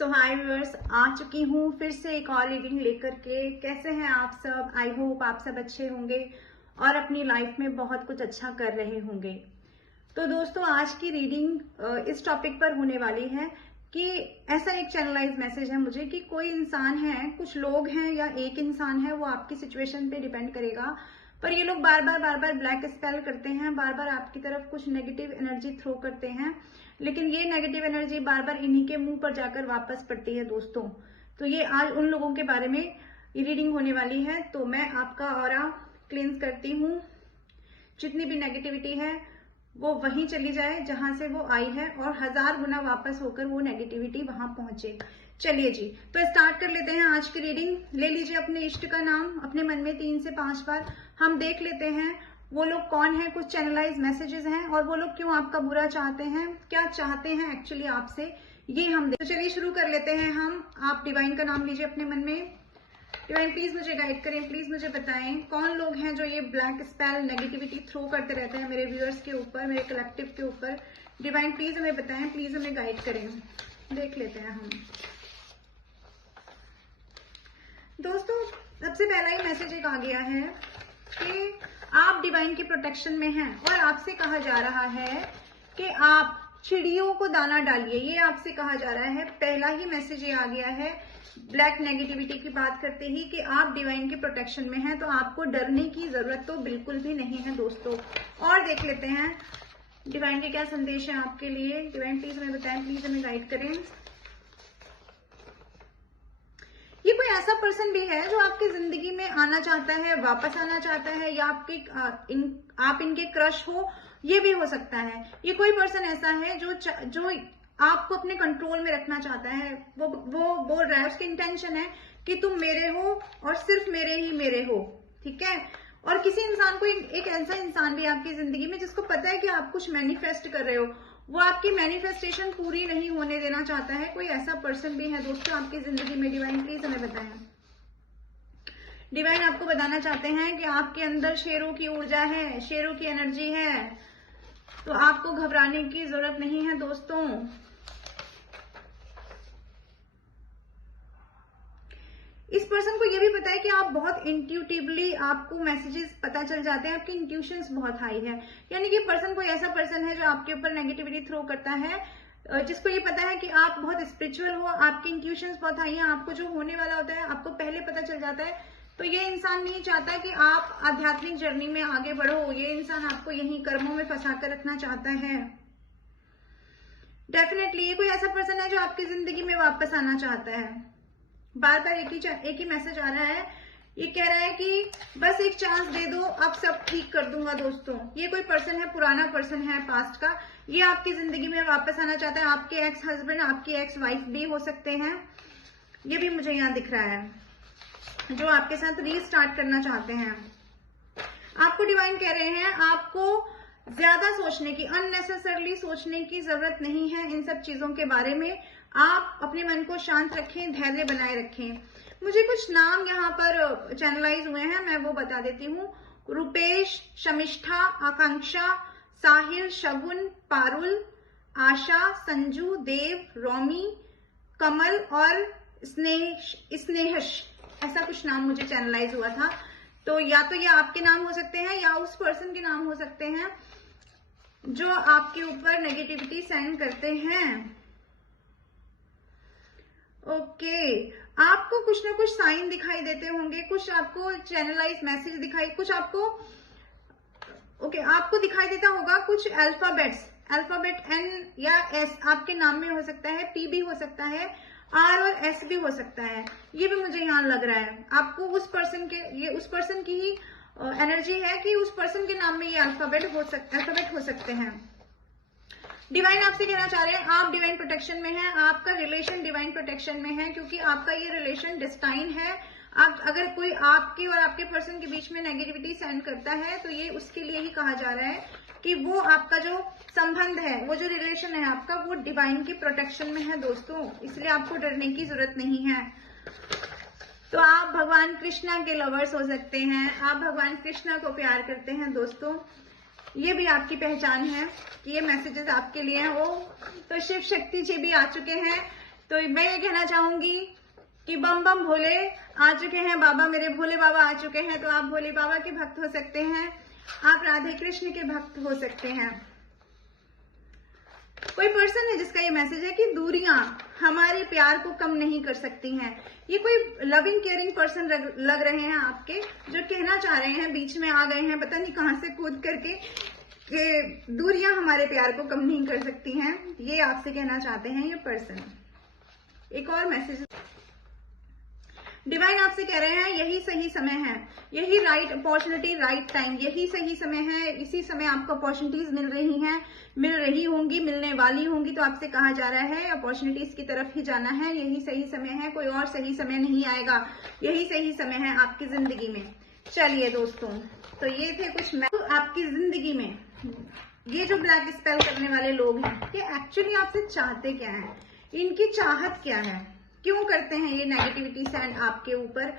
सो हाय viewers, आ चुकी हूँ फिर से एक और रीडिंग लेकर के। कैसे हैं आप सब? आई होप आप सब अच्छे होंगे और अपनी लाइफ में बहुत कुछ अच्छा कर रहे होंगे। तो दोस्तों, आज की रीडिंग इस टॉपिक पर होने वाली है कि ऐसा एक चैनलाइज मैसेज है मुझे कि कोई इंसान है, कुछ लोग हैं या एक इंसान है, वो आपकी सिचुएशन पे डिपेंड करेगा, पर ये लोग बार बार ब्लैक स्पेल करते हैं, बार बार आपकी तरफ कुछ नेगेटिव एनर्जी थ्रो करते हैं, लेकिन ये नेगेटिव एनर्जी बार बार इन्हीं के मुंह पर जाकर वापस पड़ती है दोस्तों। तो ये आज उन लोगों के बारे में ये रीडिंग होने वाली है। तो मैं आपका ऑरा क्लींस करती हूँ, जितनी भी नेगेटिविटी है वो वहीं चली जाए जहां से वो आई है और 1000 गुना वापस होकर वो नेगेटिविटी वहां पहुंचे। चलिए जी, तो स्टार्ट कर लेते हैं आज की रीडिंग। ले लीजिए अपने इष्ट का नाम अपने मन में 3 से 5 बार। हम देख लेते हैं वो लोग कौन है, कुछ चैनलाइज मैसेजेस हैं और वो लोग क्यों आपका बुरा चाहते हैं, क्या चाहते हैं एक्चुअली आपसे, ये हम तो चलिए शुरू कर लेते हैं हम। आप डिवाइन का नाम लीजिए अपने मन में। डिवाइन प्लीज मुझे गाइड करें, प्लीज मुझे बताएं कौन लोग हैं जो ये ब्लैक स्पेल नेगेटिविटी थ्रो करते रहते हैं मेरे व्यूअर्स के ऊपर, मेरे कलेक्टिव के ऊपर। डिवाइन प्लीज हमें बताएं, प्लीज हमें गाइड करें। देख लेते हैं हम दोस्तों। सबसे पहला ही मैसेज एक आ गया है कि आप डिवाइन की प्रोटेक्शन में हैं और आपसे कहा जा रहा है कि आप चिड़ियों को दाना डालिए, ये आपसे कहा जा रहा है। पहला ही मैसेज ये आ गया है ब्लैक नेगेटिविटी की बात करते ही कि आप डिवाइन के प्रोटेक्शन में हैं, तो आपको डरने की जरूरत तो बिल्कुल भी नहीं है दोस्तों। और देख लेते हैं डिवाइन के क्या संदेश है आपके लिए। डिवाइन प्लीज हमें बताएं, प्लीज हमें गाइड करें। ये कोई ऐसा पर्सन भी है जो आपकी जिंदगी में आना चाहता है, वापस आना चाहता है, या आप इनके क्रश हो, ये भी हो सकता है। ये कोई पर्सन ऐसा है जो आपको अपने कंट्रोल में रखना चाहता है। वो बोल रहा है, उसकी इंटेंशन है कि तुम मेरे हो और सिर्फ मेरे ही मेरे हो, ठीक है। और किसी इंसान को एक ऐसा इंसान भी आपकी जिंदगी में जिसको पता है कि आप कुछ मैनिफेस्ट कर रहे हो, वो आपकी मैनिफेस्टेशन पूरी नहीं होने देना चाहता है। कोई ऐसा पर्सन भी है दोस्तों आपकी जिंदगी में। डिवाइन प्लीज हमें बताएं। डिवाइन आपको बताना चाहते हैं कि आपके अंदर शेरों की ऊर्जा है, शेरों की एनर्जी है, तो आपको घबराने की जरूरत नहीं है दोस्तों। इस पर्सन को ये भी पता है कि आप बहुत इंट्यूटिवली, आपको मैसेजेस पता चल जाते हैं, आपकी इंट्यूशंस बहुत हाई है। यानी कि पर्सन कोई ऐसा पर्सन है जो आपके ऊपर नेगेटिविटी थ्रो करता है, जिसको ये पता है कि आप बहुत स्पिरिचुअल हो, आपकी इंट्यूशंस बहुत हाई है, आपको जो होने वाला होता है आपको पहले पता चल जाता है। तो ये इंसान नहीं चाहता कि आप आध्यात्मिक जर्नी में आगे बढ़ो, ये इंसान आपको यहीं कर्मों में फंसा कर रखना चाहता है। डेफिनेटली ये कोई ऐसा पर्सन है जो आपकी जिंदगी में वापस आना चाहता है। बार बार एक ही मैसेज आ रहा है। ये कह रहा है कि बस एक चांस दे दो, अब सब ठीक कर दूंगा दोस्तों। ये कोई पर्सन है, पुराना पर्सन है पास्ट का, ये आपकी जिंदगी में वापस आना चाहता है। आपके एक्स हस्बैंड, आपकी एक्स वाइफ भी हो सकते हैं, ये भी मुझे यहाँ दिख रहा है, जो आपके साथ रीस्टार्ट करना चाहते हैं। आपको डिवाइन कह रहे हैं आपको ज्यादा सोचने की, अननेसेसरली सोचने की जरूरत नहीं है इन सब चीजों के बारे में। आप अपने मन को शांत रखें, धैर्य बनाए रखें। मुझे कुछ नाम यहाँ पर चैनलाइज हुए हैं, मैं वो बता देती हूँ। रुपेश, शमिष्ठा, आकांक्षा, साहिल, शगुन, पारुल, आशा, संजू, देव, रोमी, कमल और स्नेहश, ऐसा कुछ नाम मुझे चैनलाइज हुआ था। तो या तो ये आपके नाम हो सकते हैं या उस पर्सन के नाम हो सकते हैं जो आपके ऊपर नेगेटिविटी सेंड करते हैं। ओके, आपको कुछ ना कुछ साइन दिखाई देते होंगे, कुछ आपको चैनलाइज मैसेज दिखाई, कुछ आपको आपको दिखाई देता होगा कुछ अल्फाबेट N या S आपके नाम में हो सकता है, P भी हो सकता है, R और S भी हो सकता है। ये भी मुझे यहाँ लग रहा है। आपको उस पर्सन की ही एनर्जी है कि उस पर्सन के नाम में ये अल्फाबेट हो सकते हैं। डिवाइन आपसे कहना चाह रहे हैं आप डिवाइन प्रोटेक्शन में हैं, आपका रिलेशन डिवाइन प्रोटेक्शन में है, क्योंकि आपका ये रिलेशन डिस्टाइन है। आप अगर कोई आपके और आपके पर्सन के बीच में नेगेटिविटी सेंड करता है तो ये उसके लिए ही कहा जा रहा है कि वो आपका जो संबंध है, वो जो रिलेशन है आपका, वो डिवाइन की प्रोटेक्शन में है दोस्तों। इसलिए आपको डरने की जरूरत नहीं है। तो आप भगवान कृष्णा के लवर्स हो सकते हैं, आप भगवान कृष्णा को प्यार करते हैं दोस्तों। ये भी आपकी पहचान है कि ये मैसेजेस आपके लिए हैं। वो तो शिव शक्ति जी भी आ चुके हैं तो मैं ये कहना चाहूंगी कि बम बम भोले आ चुके हैं बाबा, मेरे भोले बाबा आ चुके हैं। तो आप भोले बाबा के भक्त हो सकते हैं, आप राधे कृष्ण के भक्त हो सकते हैं। कोई पर्सन है जिसका ये मैसेज है कि दूरियां हमारे प्यार को कम नहीं कर सकती हैं। ये कोई लविंग केयरिंग पर्सन लग रहे हैं आपके, जो कहना चाह रहे हैं, बीच में आ गए हैं पता नहीं कहां से कूद करके, कि दूरियां हमारे प्यार को कम नहीं कर सकती हैं। ये आपसे कहना चाहते हैं ये पर्सन। एक और मैसेज डिवाइन आपसे कह रहे हैं, यही सही समय है, यही राइट अपॉर्चुनिटी, राइट टाइम, यही सही समय है। इसी समय आपको अपॉर्चुनिटीज मिल रही हैं, मिल रही होंगी, मिलने वाली होंगी। तो आपसे कहा जा रहा है अपॉर्चुनिटीज की तरफ ही जाना है, यही सही समय है, कोई और सही समय नहीं आएगा, यही सही समय है आपकी जिंदगी में। चलिए दोस्तों, तो ये थे कुछ आपकी जिंदगी में ये जो ब्लैक स्पेल करने वाले लोग हैं, ये एक्चुअली आपसे चाहते क्या है, इनकी चाहत क्या है, क्यों करते हैं ये नेगेटिविटी सेंड आपके ऊपर,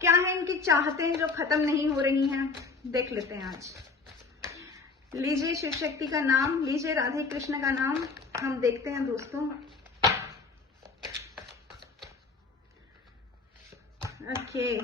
क्या है इनकी चाहतें जो खत्म नहीं हो रही हैं, देख लेते हैं आज। लीजिए शिव शक्ति का नाम, लीजिए राधे कृष्ण का नाम, हम देखते हैं दोस्तों। ओके,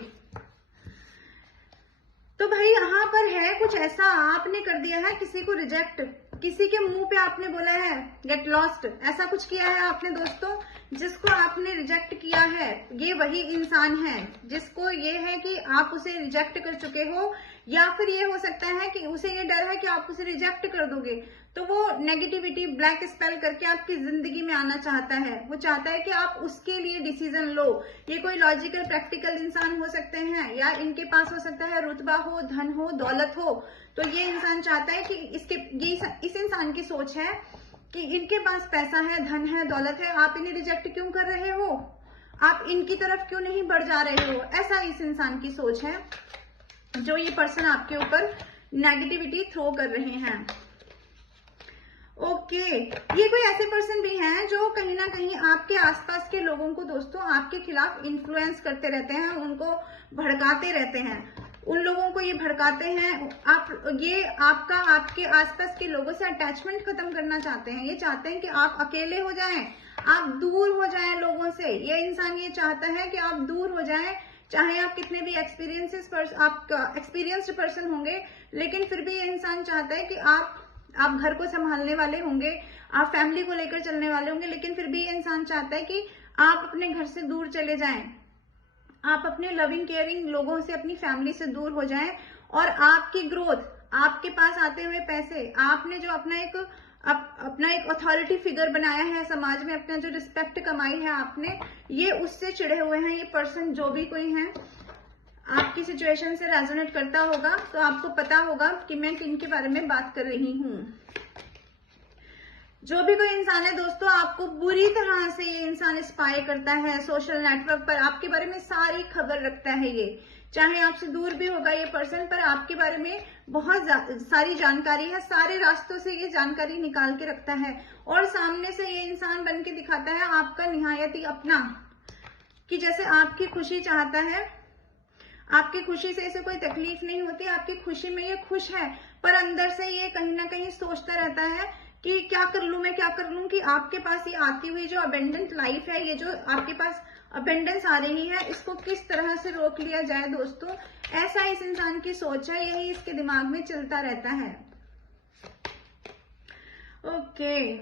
तो भाई यहाँ पर है कुछ ऐसा आपने कर दिया है, किसी को रिजेक्ट, किसी के मुंह पे आपने बोला है गेट लॉस्ट, ऐसा कुछ किया है आपने दोस्तों। जिसको आपने रिजेक्ट किया है ये वही इंसान है जिसको ये है कि आप उसे रिजेक्ट कर चुके हो, या फिर ये हो सकता है कि उसे ये डर है कि आप उसे रिजेक्ट कर दोगे, तो वो नेगेटिविटी ब्लैक स्पेल करके आपकी जिंदगी में आना चाहता है। वो चाहता है कि आप उसके लिए डिसीजन लो। ये कोई लॉजिकल प्रैक्टिकल इंसान हो सकते हैं, या इनके पास हो सकता है रुतबा हो, धन हो, दौलत हो। तो ये इंसान चाहता है कि इस इंसान की सोच है कि इनके पास पैसा है, धन है, दौलत है, आप इन्हें रिजेक्ट क्यों कर रहे हो, आप इनकी तरफ क्यों नहीं बढ़ जा रहे हो। ऐसा इस इंसान की सोच है जो ये पर्सन आपके ऊपर नेगेटिविटी थ्रो कर रहे हैं। ओके, ये कोई ऐसे पर्सन भी हैं जो कहीं ना कहीं आपके आसपास के लोगों को दोस्तों आपके खिलाफ इन्फ्लुएंस करते रहते हैं, उनको भड़काते रहते हैं, उन लोगों को ये भड़काते हैं। आपका आपके आसपास के लोगों से अटैचमेंट खत्म करना चाहते हैं। ये चाहते हैं कि आप अकेले हो जाएं, आप दूर हो जाएं लोगों से। ये इंसान ये चाहता है कि आप दूर हो जाएं, चाहे आप कितने भी एक्सपीरियंस्ड पर्सन होंगे, लेकिन फिर भी ये इंसान चाहता है कि आप घर को संभालने वाले होंगे, आप फैमिली को लेकर चलने वाले होंगे, लेकिन फिर भी ये इंसान चाहता है कि आप अपने घर से दूर चले जाएं, आप अपने लविंग केयरिंग लोगों से, अपनी फैमिली से दूर हो जाएं, और आपकी ग्रोथ, आपके पास आते हुए पैसे, आपने जो अपना एक अथॉरिटी फिगर बनाया है समाज में, अपना जो रिस्पेक्ट कमाई है आपने, ये उससे चिढ़े हुए हैं। ये पर्सन जो भी कोई है आपकी सिचुएशन से रेजोनेट करता होगा तो आपको पता होगा कि मैं किनके बारे में बात कर रही हूँ। जो भी कोई इंसान है दोस्तों, आपको बुरी तरह से ये इंसान स्पाई करता है, सोशल नेटवर्क पर आपके बारे में सारी खबर रखता है। ये चाहे आपसे दूर भी होगा ये पर्सन, पर आपके बारे में बहुत सारी जानकारी है, सारे रास्तों से ये जानकारी निकाल के रखता है, और सामने से ये इंसान बन के दिखाता है आपका निहायत ही अपना, कि जैसे आपकी खुशी चाहता है, आपकी खुशी से इसे कोई तकलीफ नहीं होती, आपकी खुशी में ये खुश है, पर अंदर से ये कहीं ना कहीं सोचता रहता है कि क्या कर लूं मैं, क्या कर लूं, कि आपके पास ये आती हुई जो अबेंडेंट लाइफ है, ये जो आपके पास अबेंडेंस आ रही है, इसको किस तरह से रोक लिया जाए दोस्तों। ऐसा इस इंसान की सोच है, यही इसके दिमाग में चलता रहता है। ओके,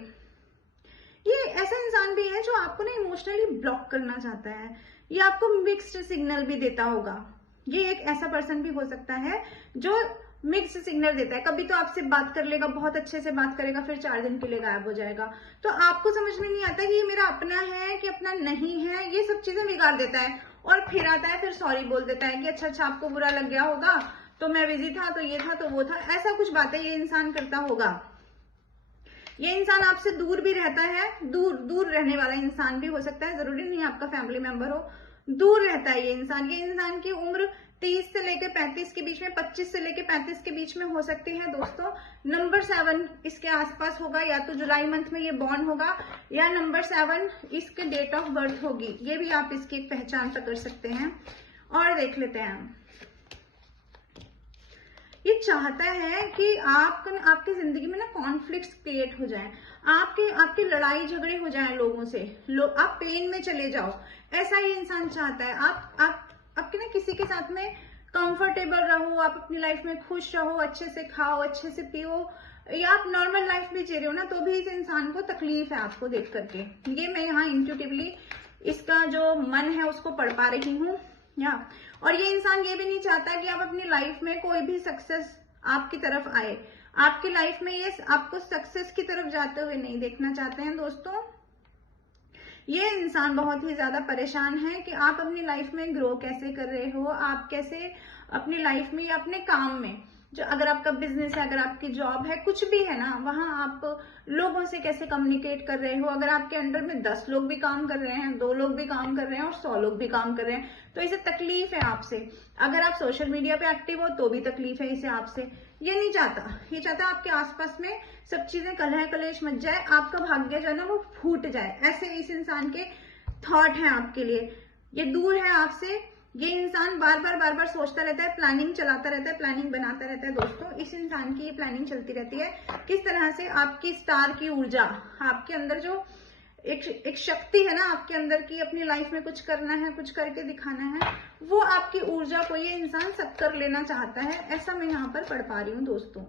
ये ऐसा इंसान भी है जो आपको ना इमोशनली ब्लॉक करना चाहता है, ये आपको मिक्स्ड सिग्नल भी देता होगा। ये एक ऐसा पर्सन भी हो सकता है जो मिक्स सिग्नल देता है, कभी तो आपसे बात कर लेगा, बहुत अच्छे से बात करेगा, फिर 4 दिन के लिए गायब हो जाएगा। तो आपको समझ में नहीं आता कि ये मेरा अपना है कि अपना नहीं है, ये सब चीजें बिगाड़ देता है, और फिर आता है, फिर सॉरी बोल देता है कि अच्छा आपको बुरा लग गया होगा, तो मैं बिजी था, तो ये था, तो वो था, ऐसा कुछ बातें ये इंसान करता होगा। ये इंसान आपसे दूर भी रहता है, दूर रहने वाला इंसान भी हो सकता है, जरूरी नहीं आपका फैमिली मेंबर हो, दूर रहता है ये इंसान। ये इंसान की उम्र 30 से लेकर 35 के बीच में, 25 से लेकर 35 के बीच में हो सकती है दोस्तों। नंबर 7 इसके आसपास होगा, या तो जुलाई मंथ में ये बॉर्न होगा, या नंबर 7 इसके डेट ऑफ बर्थ होगी। ये भी आप इसकी एक पहचान कर सकते हैं। और देख लेते हैं, ये चाहता है कि आपकी जिंदगी में ना कॉन्फ्लिक्ट्स क्रिएट हो जाए, आपके आपकी लड़ाई झगड़े हो जाए लोगों से, आप पेन में चले जाओ, ऐसा ये इंसान चाहता है। आपके ना किसी के साथ में कंफर्टेबल रहो, आप अपनी लाइफ में खुश रहो, अच्छे से खाओ, अच्छे से पियो, या आप नॉर्मल लाइफ भी जी रहे हो ना, तो भी इस इंसान को तकलीफ है आपको देख करके। ये मैं यहाँ इंट्यूटिवली इसका जो मन है उसको पढ़ पा रही हूँ। और ये इंसान ये भी नहीं चाहता कि आप अपनी लाइफ में कोई भी सक्सेस आपकी तरफ आए, आपकी लाइफ में ये आपको सक्सेस की तरफ जाते हुए नहीं देखना चाहते हैं दोस्तों। ये इंसान बहुत ही ज्यादा परेशान है कि आप अपनी लाइफ में ग्रो कैसे कर रहे हो, आप कैसे अपनी लाइफ में या अपने काम में, जो अगर आपका बिजनेस है, अगर आपकी जॉब है, कुछ भी है ना, वहां आप लोगों से कैसे कम्युनिकेट कर रहे हो। अगर आपके अंडर में 10 लोग भी काम कर रहे हैं, 2 लोग भी काम कर रहे हैं और 100 लोग भी काम कर रहे हैं, तो इसे तकलीफ है आपसे। अगर आप सोशल मीडिया पे एक्टिव हो तो भी तकलीफ है इसे आपसे। ये नहीं चाहता, ये चाहता आपके आसपास में सब चीजें कलह कलेश मच जाए, आपका भाग्य जो है ना वो फूट जाए। ऐसे इस इंसान के थॉट हैं आपके लिए। ये दूर है आपसे। ये इंसान बार बार सोचता रहता है, प्लानिंग चलाता रहता है, प्लानिंग बनाता रहता है दोस्तों। इस इंसान की ये प्लानिंग चलती रहती है किस तरह से आपकी स्टार की ऊर्जा, आपके अंदर जो एक शक्ति है ना आपके अंदर की, अपनी लाइफ में कुछ करना है, कुछ करके दिखाना है, वो आपकी ऊर्जा को ये इंसान सब कर लेना चाहता है। ऐसा मैं यहाँ पर पढ़ पा रही हूँ दोस्तों।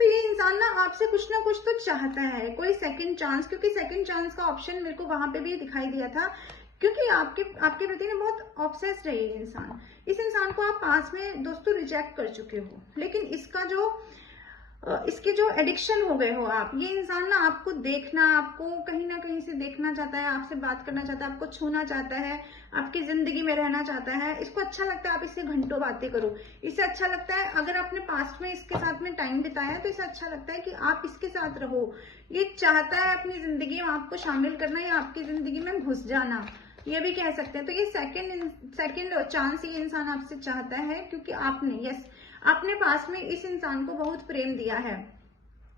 तो ये इंसान ना आपसे कुछ ना कुछ तो चाहता है, कोई सेकंड चांस, क्योंकि सेकंड चांस का ऑप्शन मेरे को वहां पे भी दिखाई दिया था, क्योंकि आपके प्रति ना बहुत ऑब्सेस्ड है ये इंसान। इस इंसान को आप पास में दोस्तों रिजेक्ट कर चुके हो, लेकिन इसके जो एडिक्शन हो गए हो आप, ये इंसान ना आपको देखना, आपको कहीं ना कहीं से देखना चाहता है, आपसे बात करना चाहता है, आपको छूना चाहता है, आपकी जिंदगी में रहना चाहता है। इसको अच्छा लगता है आप इससे घंटों बातें करो, इसे अच्छा लगता है अगर आपने पास्ट में इसके साथ में टाइम बिताया है तो इसे अच्छा लगता है कि आप इसके साथ रहो। ये चाहता है अपनी जिंदगी में आपको शामिल करना या आपकी जिंदगी में घुस जाना, ये भी कह सकते हैं। तो ये सेकंड चांस ये इंसान आपसे चाहता है, क्योंकि आपने पास में इस इंसान को बहुत प्रेम दिया है,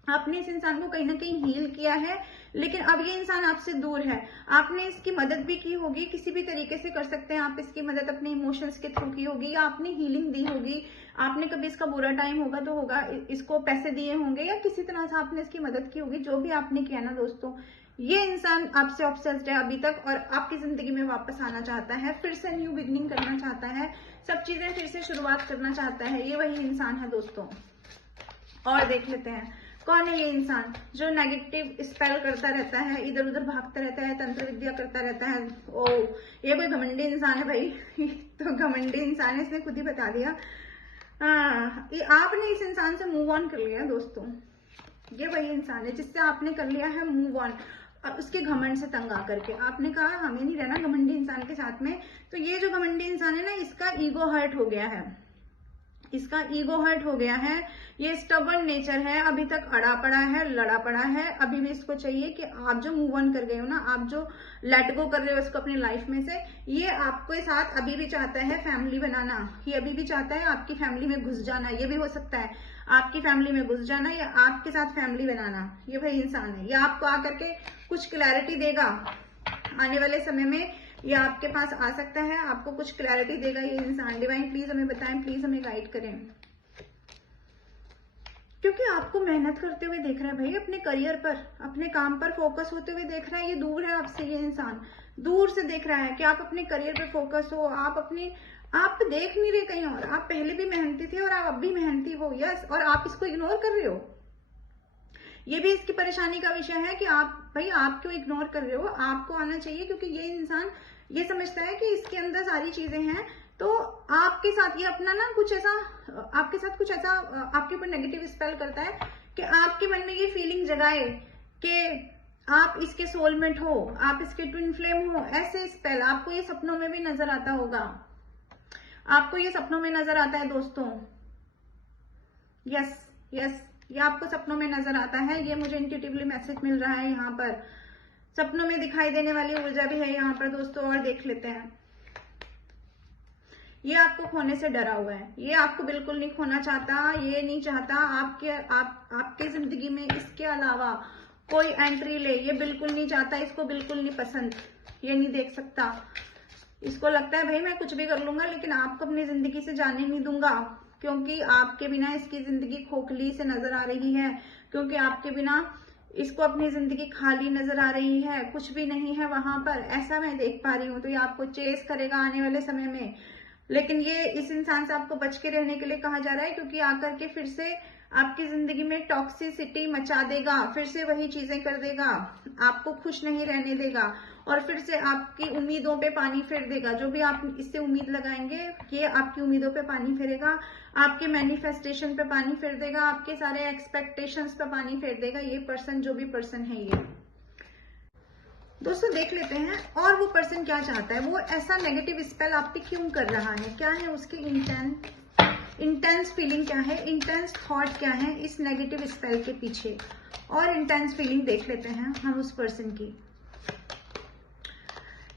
आपने इस इंसान को कहीं ना कहीं हील किया है, लेकिन अब ये इंसान आपसे दूर है। आपने इसकी मदद भी की होगी, किसी भी तरीके से कर सकते हैं आप इसकी मदद, अपने इमोशंस के थ्रू की होगी, या आपने हीलिंग दी होगी, आपने कभी इसका बुरा टाइम होगा तो होगा, इसको पैसे दिए होंगे, या किसी तरह से आपने इसकी मदद की होगी। जो भी आपने किया ना दोस्तों, ये इंसान आपसे ऑब्सेस्ड है अभी तक, और आपकी जिंदगी में वापस आना चाहता है, फिर से न्यू बिगनिंग करना चाहता है, सब चीजें फिर से शुरुआत करना चाहता है। ये वही इंसान है दोस्तों। और देख लेते हैं कौन है ये इंसान जो नेगेटिव स्पेल करता रहता है, इधर उधर भागता रहता है, तंत्र विद्या करता रहता है। ओ, ये कोई घमंडी इंसान है भाई। तो घमंडी इंसान है, इसने खुद ही बता दिया। ये आपने इस इंसान से मूव ऑन कर लिया दोस्तों। ये वही इंसान है जिससे आपने कर लिया है मूव ऑन, उसके घमंड से तंग आकर के आपने कहा हमें नहीं रहना घमंडी इंसान के साथ में। तो ये जो घमंडी इंसान है ना, इसका ईगो हर्ट हो गया है, इसका ईगो हर्ट हो गया है। ये स्टबर्न नेचर है, अभी तक अड़ा पड़ा है, लड़ा पड़ा है। अभी भी इसको चाहिए कि आप जो मूव ऑन कर गए हो ना, आप जो लेट गो कर रहे हो इसको अपनी लाइफ में से, ये आपके साथ अभी भी चाहता है फैमिली बनाना, ये अभी भी चाहता है आपकी फैमिली में घुस जाना। ये भी हो सकता है आपकी फैमिली में घुस जाना या आपके साथ फैमिली बनाना। ये वही इंसान है। ये आपको आकर के कुछ क्लैरिटी देगा आने वाले समय में, ये आपके पास आ सकता है, आपको कुछ क्लैरिटी देगा ये इंसान। डिवाइन प्लीज हमें बताएं, प्लीज हमें गाइड करें, क्योंकि आपको मेहनत करते हुए देख रहा है भाई, अपने करियर पर, अपने काम पर फोकस होते हुए देख रहा है। ये दूर है आपसे, ये इंसान दूर से देख रहा है कि आप अपने करियर पे फोकस हो, आप देख नहीं रहे कहीं और। आप पहले भी मेहनती थे और आप अब भी मेहनती हो, यस, और आप इसको इग्नोर कर रहे हो। ये भी इसकी परेशानी का विषय है कि आप क्यों इग्नोर कर रहे हो। आपको आना चाहिए, क्योंकि ये इंसान ये समझता है कि इसके अंदर सारी चीजें हैं, तो आपके साथ ये अपना ना कुछ ऐसा आपके ऊपर नेगेटिव स्पेल करता है कि आपके मन में ये फीलिंग जगाए कि आप इसके सोलमेट हो, आप इसके ट्विन फ्लेम हो। ऐसे स्पेल आपको ये सपनों में भी नजर आता होगा, आपको ये सपनों में नजर आता है दोस्तों। यस, ये आपको सपनों में नजर आता है। ये मुझे इंट्यूटिवली मैसेज मिल रहा है यहाँ पर। सपनों में दिखाई देने वाली ऊर्जा भी है यहाँ पर दोस्तों। और देख लेते हैं, ये आपको खोने से डरा हुआ है, ये आपको बिल्कुल नहीं खोना चाहता, ये नहीं चाहता आपके जिंदगी में इसके अलावा कोई एंट्री ले, ये बिल्कुल नहीं चाहता, इसको बिल्कुल नहीं पसंद, ये नहीं देख सकता। इसको लगता है भाई मैं कुछ भी कर लूंगा लेकिन आपको अपनी जिंदगी से जाने नहीं दूंगा। क्योंकि आपके बिना इसकी जिंदगी खोखली से नजर आ रही है, क्योंकि आपके बिना इसको अपनी जिंदगी खाली नजर आ रही है, कुछ भी नहीं है वहां पर, ऐसा मैं देख पा रही हूँ। तो ये आपको चेस करेगा आने वाले समय में, लेकिन ये इस इंसान से आपको बच के रहने के लिए कहा जा रहा है, क्योंकि आकर के फिर से आपकी जिंदगी में टॉक्सिसिटी मचा देगा, फिर से वही चीजें कर देगा, आपको खुश नहीं रहने देगा और फिर से आपकी उम्मीदों पे पानी फेर देगा। जो भी आप इससे उम्मीद लगाएंगे ये आपकी उम्मीदों पे पानी फेरेगा, आपके मैनिफेस्टेशन पे पानी फेर देगा, आपके सारे एक्सपेक्टेशंस पे पानी फेर देगा ये पर्सन, जो भी पर्सन है ये। दोस्तों देख लेते हैं और वो पर्सन क्या चाहता है, वो ऐसा नेगेटिव स्पेल आप पे क्यों कर रहा है, क्या है उसकी इंटेंस फीलिंग, क्या है इंटेंस थॉट, क्या है इस नेगेटिव स्पेल के पीछे। और इंटेंस फीलिंग देख लेते हैं हम उस पर्सन की।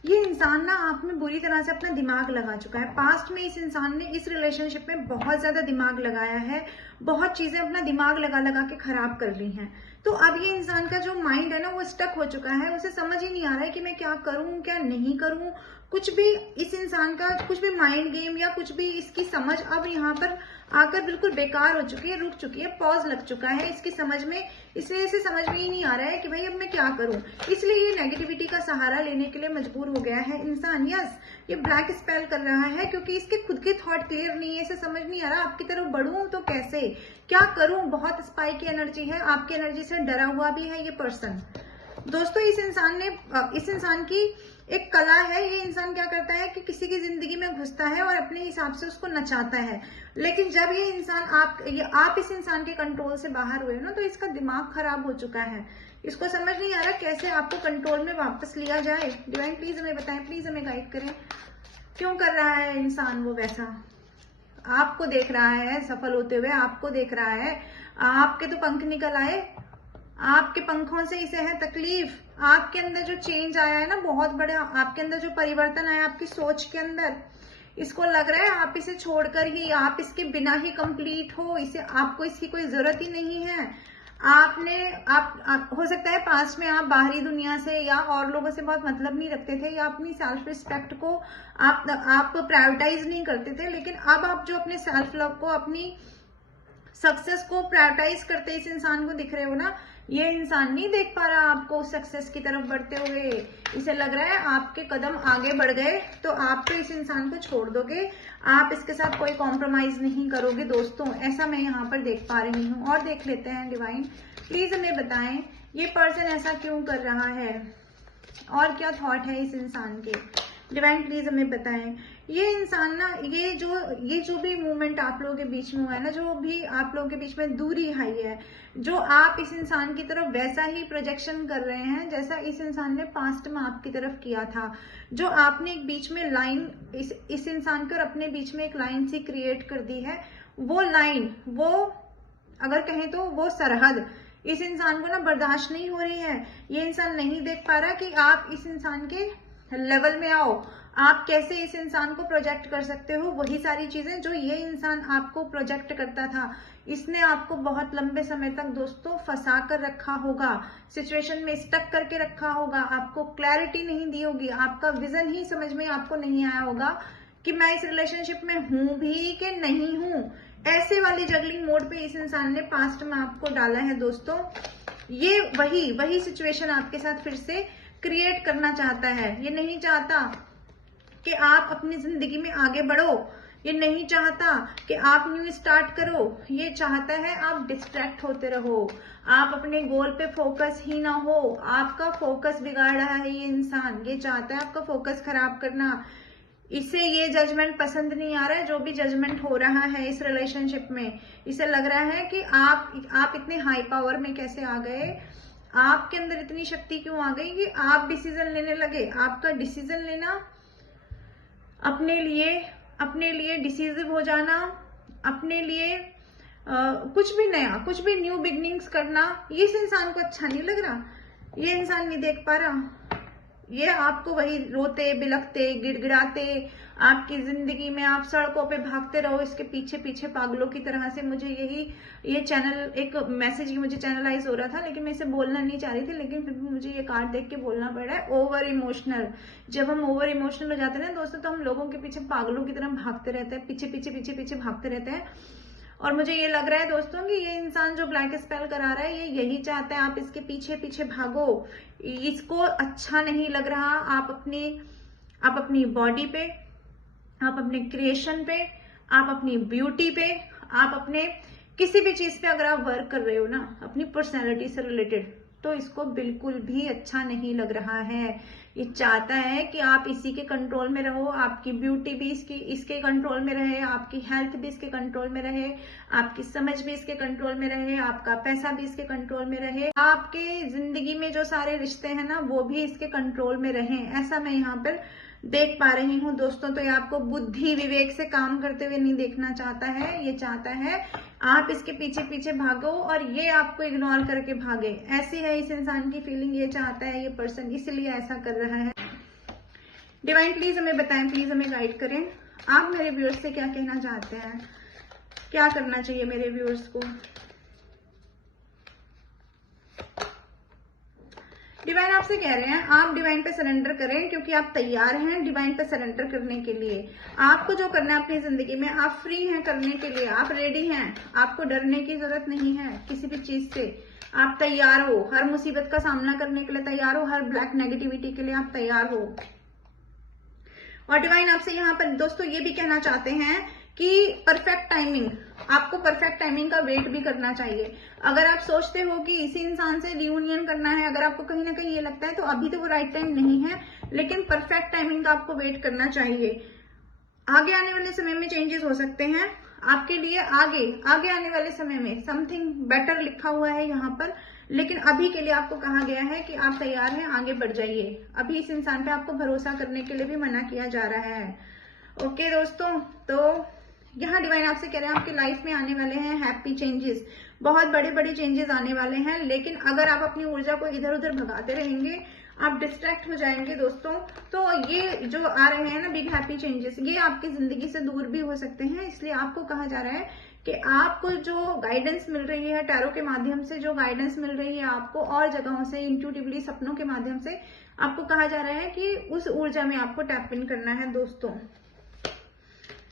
ये इंसान ना आप में बुरी तरह से अपना दिमाग लगा चुका है। पास्ट में इस इंसान ने इस रिलेशनशिप में बहुत ज्यादा दिमाग लगाया है, बहुत चीजें अपना दिमाग लगा लगा के खराब कर ली हैं। तो अब ये इंसान का जो माइंड है ना वो स्टक हो चुका है, उसे समझ ही नहीं आ रहा है कि मैं क्या करूं क्या नहीं करूं, कुछ भी इस इंसान का कुछ भी माइंड गेम या कुछ भी इसकी समझ अब यहाँ पर आकर बिल्कुल बेकार हो चुकी है, रुक चुकी है, पॉज लग चुका है इसकी समझ में। इसलिए इसे समझ में ही नहीं आ रहा है कि भाई अब मैं क्या करूं, इसलिए ये नेगेटिविटी का सहारा लेने के लिए मजबूर हो गया है इंसान। यस, ये ब्लैक स्पेल कर रहा है क्योंकि इसके खुद के थॉट क्लियर नहीं है, इसे समझ नहीं आ रहा आपकी तरफ बढ़ूं तो कैसे, क्या करूं। बहुत स्पाई की एनर्जी है, आपकी एनर्जी से डरा हुआ भी है ये पर्सन। दोस्तों इस इंसान की एक कला है, ये इंसान क्या करता है कि किसी की जिंदगी में घुसता है और अपने हिसाब से उसको नचाता है। लेकिन जब ये इंसान आप इस इंसान के कंट्रोल से बाहर हुए ना तो इसका दिमाग खराब हो चुका है, इसको समझ नहीं आ रहा कैसे आपको कंट्रोल में वापस लिया जाए। डिवाइन प्लीज हमें बताएं, प्लीज हमें गाइड करें, क्यों कर रहा है इंसान वो वैसा। आपको देख रहा है सफल होते हुए, आपको देख रहा है, आपके तो पंख निकल आए, आपके पंखों से इसे है तकलीफ। आपके अंदर जो चेंज आया है ना बहुत बड़ा, आपके अंदर जो परिवर्तन आया आपकी सोच के अंदर, इसको लग रहा है आप इसे छोड़कर ही, आप इसके बिना ही कंप्लीट हो, इसे आपको इसकी कोई जरूरत ही नहीं है। आप हो सकता है पास्ट में आप बाहरी दुनिया से या और लोगों से बहुत मतलब नहीं रखते थे या अपनी सेल्फ रिस्पेक्ट को आप प्रायोरिटाइज नहीं करते थे, लेकिन अब आप जो अपने सेल्फ लव को, अपनी सक्सेस को प्रायोरिटाइज करते इस इंसान को दिख रहे हो ना, ये इंसान नहीं देख पा रहा आपको सक्सेस की तरफ बढ़ते हुए। इसे लग रहा है आपके कदम आगे बढ़ गए तो आप तो इस इंसान को छोड़ दोगे, आप इसके साथ कोई कॉम्प्रोमाइज नहीं करोगे। दोस्तों ऐसा मैं यहाँ पर देख पा रही हूँ। और देख लेते हैं डिवाइन, प्लीज हमें बताएं ये पर्सन ऐसा क्यों कर रहा है और क्या थॉट है इस इंसान के। डिवाइन प्लीज हमें बताएं। ये इंसान ना ये जो भी मूवमेंट आप लोगों के बीच में हुआ है ना, जो भी आप लोगों के बीच में दूरी आई है, जो आप इस इंसान की तरफ वैसा ही प्रोजेक्शन कर रहे हैं जैसा इस इंसान ने पास्ट में आपकी तरफ किया था। जो आपने एक बीच में लाइन इस इंसान के और अपने बीच में एक लाइन सी क्रिएट कर दी है, वो लाइन, वो अगर कहें तो वो सरहद इस इंसान को ना बर्दाश्त नहीं हो रही है। ये इंसान नहीं देख पा रहा कि आप इस इंसान के लेवल में आओ, आप कैसे इस इंसान को प्रोजेक्ट कर सकते हो वही सारी चीजें जो ये इंसान आपको प्रोजेक्ट करता था। इसने आपको बहुत लंबे समय तक दोस्तों फंसा कर रखा होगा, सिचुएशन में स्टक करके रखा होगा, आपको क्लैरिटी नहीं दी होगी, आपका विजन ही समझ में आपको नहीं आया होगा कि मैं इस रिलेशनशिप में हूं भी कि नहीं हूं। ऐसे वाली जगलिंग मोड पे इस इंसान ने पास्ट में आपको डाला है दोस्तों। ये वही सिचुएशन आपके साथ फिर से क्रिएट करना चाहता है। ये नहीं चाहता कि आप अपनी जिंदगी में आगे बढ़ो, ये नहीं चाहता कि आप न्यू स्टार्ट करो, ये चाहता है आप डिस्ट्रैक्ट होते रहो, आप अपने गोल पे फोकस ही ना हो। आपका फोकस बिगाड़ रहा है ये इंसान, ये चाहता है आपका फोकस खराब करना। इसे ये जजमेंट पसंद नहीं आ रहा है, जो भी जजमेंट हो रहा है इस रिलेशनशिप में। इसे लग रहा है कि आप इतने हाई पावर में कैसे आ गए, आपके अंदर इतनी शक्ति क्यों आ गई कि आप डिसीजन लेने लगे। आपका डिसीजन लेना, अपने लिए डिसीजिव हो जाना, अपने लिए कुछ भी नया, कुछ भी न्यू बिगनिंग्स करना, ये इस इंसान को अच्छा नहीं लग रहा। ये इंसान नहीं देख पा रहा, ये आपको वही रोते बिलखते गिड़गिड़ाते आपकी जिंदगी में आप सड़कों पे भागते रहो इसके पीछे पीछे पागलों की तरह से। मुझे ये चैनल एक मैसेज मुझे चैनलाइज हो रहा था, लेकिन मैं इसे बोलना नहीं चाह रही थी, लेकिन फिर भी मुझे ये कार्ड देख के बोलना पड़ रहा है। ओवर इमोशनल, जब हम ओवर इमोशनल हो जाते हैं ना दोस्तों, तो हम लोगों के पीछे पागलों की तरह भागते रहते हैं, पीछे पीछे पीछे पीछे भागते रहते हैं। और मुझे ये लग रहा है दोस्तों कि ये इंसान जो ब्लैक स्पेल करा रहा है ये यही चाहता है आप इसके पीछे पीछे भागो। इसको अच्छा नहीं लग रहा आप अपनी बॉडी पे, आप अपने क्रिएशन पे, आप अपनी ब्यूटी पे, आप अपने किसी भी चीज पे अगर आप वर्क कर रहे हो ना अपनी पर्सनैलिटी से रिलेटेड, तो इसको बिल्कुल भी अच्छा नहीं लग रहा है। ये चाहता है कि आप इसी के कंट्रोल में रहो, आपकी ब्यूटी भी इसके कंट्रोल में रहे, आपकी हेल्थ भी इसके कंट्रोल में रहे, आपकी समझ भी इसके कंट्रोल में रहे, आपका पैसा भी इसके कंट्रोल में रहे, आपके जिंदगी में जो सारे रिश्ते हैं ना वो भी इसके कंट्रोल में रहे। ऐसा मैं यहाँ पर देख पा रही हूँ दोस्तों। तो ये आपको बुद्धि विवेक से काम करते हुए नहीं देखना चाहता है। ये चाहता है आप इसके पीछे पीछे भागो और ये आपको इग्नोर करके भागे। ऐसी है इस इंसान की फीलिंग, ये चाहता है ये पर्सन, इसलिए ऐसा कर रहा है। डिवाइन प्लीज हमें बताएं, प्लीज हमें गाइड करें, आप मेरे व्यूअर्स से क्या कहना चाहते हैं, क्या करना चाहिए मेरे व्यूअर्स को। डिवाइन आपसे कह रहे हैं आप डिवाइन पे सरेंडर करें, क्योंकि आप तैयार हैं डिवाइन पे सरेंडर करने के लिए। आपको जो करना है अपनी जिंदगी में, आप फ्री हैं करने के लिए, आप रेडी हैं, आपको डरने की जरूरत नहीं है किसी भी चीज से। आप तैयार हो, हर मुसीबत का सामना करने के लिए तैयार हो, हर ब्लैक नेगेटिविटी के लिए आप तैयार हो। और डिवाइन आपसे यहाँ पर दोस्तों ये भी कहना चाहते हैं कि परफेक्ट टाइमिंग, आपको परफेक्ट टाइमिंग का वेट भी करना चाहिए। अगर आप सोचते हो कि इसी इंसान से रियूनियन करना है, अगर आपको कहीं ना कहीं ये लगता है, तो अभी तो वो राइट टाइम नहीं है, लेकिन परफेक्ट टाइमिंग का आपको वेट करना चाहिए। आगे आने वाले समय में चेंजेस हो सकते हैं आपके लिए, आगे आने वाले समय में समथिंग बेटर लिखा हुआ है यहाँ पर, लेकिन अभी के लिए आपको कहा गया है कि आप तैयार हैं, आगे बढ़ जाइए। अभी इस इंसान पे आपको भरोसा करने के लिए भी मना किया जा रहा है। ओके दोस्तों, तो यहाँ डिवाइन आपसे कह रहे हैं आपकी लाइफ में आने वाले हैं हैप्पी चेंजेस, बहुत बड़े बड़े चेंजेस आने वाले हैं। लेकिन अगर आप अपनी ऊर्जा को इधर उधर भगाते रहेंगे, आप डिस्ट्रैक्ट हो जाएंगे दोस्तों, तो ये जो आ रहे हैं ना बिग हैप्पी चेंजेस, ये आपकी जिंदगी से दूर भी हो सकते हैं। इसलिए आपको कहा जा रहा है कि आपको जो गाइडेंस मिल रही है टैरो के माध्यम से, जो गाइडेंस मिल रही है आपको और जगहों से, इंट्यूटिवली सपनों के माध्यम से, आपको कहा जा रहा है कि उस ऊर्जा में आपको टैप इन करना है दोस्तों,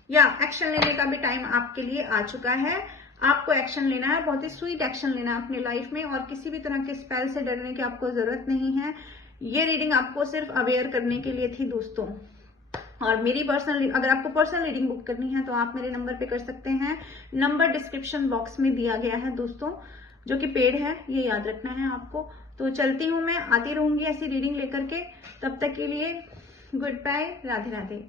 या एक्शन लेने का भी टाइम आपके लिए आ चुका है। आपको एक्शन लेना है, बहुत ही स्वीट एक्शन लेना है अपनी लाइफ में, और किसी भी तरह के स्पेल से डरने की आपको जरूरत नहीं है। ये रीडिंग आपको सिर्फ अवेयर करने के लिए थी दोस्तों। और मेरी पर्सनल, अगर आपको पर्सनल रीडिंग बुक करनी है तो आप मेरे नंबर पे कर सकते हैं। नंबर डिस्क्रिप्शन बॉक्स में दिया गया है दोस्तों, जो कि पेड है, ये याद रखना है आपको। तो चलती हूँ मैं, आती रहूंगी ऐसी रीडिंग लेकर के। तब तक के लिए गुड बाय, राधे राधे।